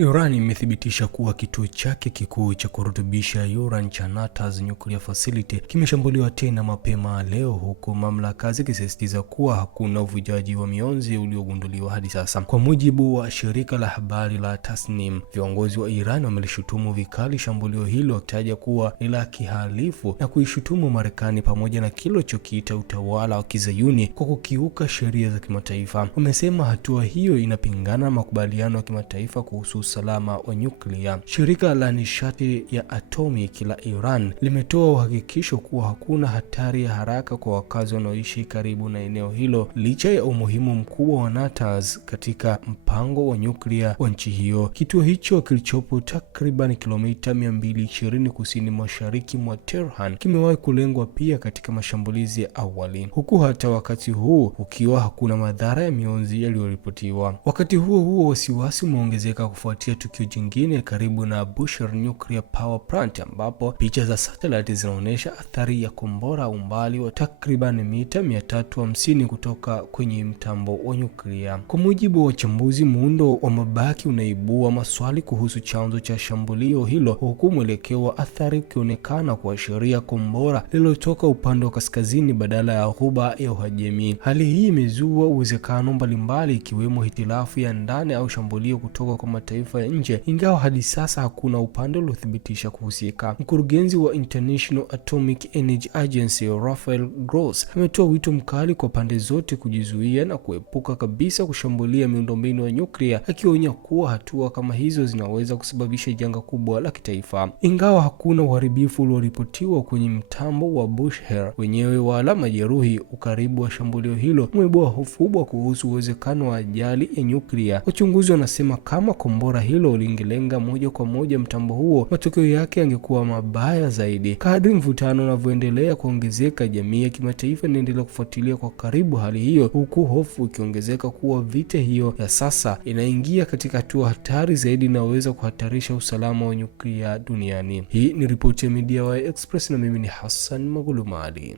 Iran imethibitisha kuwa kituo chake kikuu cha kurutubisha urani cha Natanz Nuclear Facility kimeshambuliwa tena mapema leo, huku mamlaka zikisisitiza kuwa hakuna uvujaji wa mionzi uliogunduliwa hadi sasa. Kwa mujibu wa shirika la habari la Tasnim, viongozi wa Iran wamelishutumu vikali shambulio hilo, wakitaja kuwa ni la kihalifu na kuishutumu Marekani pamoja na kile chokiita utawala wa Kizayuni kwa kukiuka sheria za kimataifa. Wamesema hatua hiyo inapingana na makubaliano ya kimataifa kuhusu usalama wa nyuklia. Shirika la nishati ya atomic la Iran limetoa uhakikisho kuwa hakuna hatari ya haraka kwa wakazi wanaoishi karibu na eneo hilo, licha ya umuhimu mkubwa wa Natanz katika mpango wa nyuklia wa nchi hiyo. Kituo hicho kilichopo takriban kilomita 220 kusini mashariki mwa Tehran kimewahi kulengwa pia katika mashambulizi ya awali, huku hata wakati huu ukiwa hakuna madhara ya mionzi yaliyoripotiwa. Wakati huo wasiwasi umeongezeka kufuatia tukio jingine karibu na Bushehr Nuclear Power Plant, ambapo picha za satellite zinaonyesha athari ya kombora umbali wa takriban mita 350 kutoka kwenye mtambo wa nyuklia. Kwa mujibu wa wachambuzi, muundo wa mabaki unaibua maswali kuhusu chanzo cha shambulio hilo, huku mwelekeo wa athari ukionekana kuashiria kombora lililotoka upande wa kaskazini badala ya ghuba ya Uajemi. Hali hii imezua uwezekano mbalimbali, ikiwemo hitilafu ya ndani au shambulio kutoka kwa mataifa ya nje, ingawa hadi sasa hakuna upande uliothibitisha kuhusika. Mkurugenzi wa International Atomic Energy Agency Rafael Gross ametoa wito mkali kwa pande zote kujizuia na kuepuka kabisa kushambulia miundombinu ya nyuklia, akionya kuwa hatua kama hizo zinaweza kusababisha janga kubwa la kitaifa. Ingawa hakuna uharibifu ulioripotiwa kwenye mtambo wa Bushehr wenyewe wala majeruhi, ukaribu wa shambulio hilo umeibua hofu kubwa kuhusu uwezekano wa ajali ya nyuklia. Wachunguzi wanasema kama kombora hilo lingelenga moja kwa moja mtambo huo, matokeo yake yangekuwa mabaya zaidi. Kadri mvutano unavyoendelea kuongezeka, jamii ya kimataifa inaendelea kufuatilia kwa karibu hali hiyo, huku hofu ikiongezeka kuwa vita hiyo ya sasa inaingia katika hatua hatari zaidi inayoweza kuhatarisha usalama wa nyuklia duniani. Hii ni ripoti ya Media Express na mimi ni Hassan Magulumali.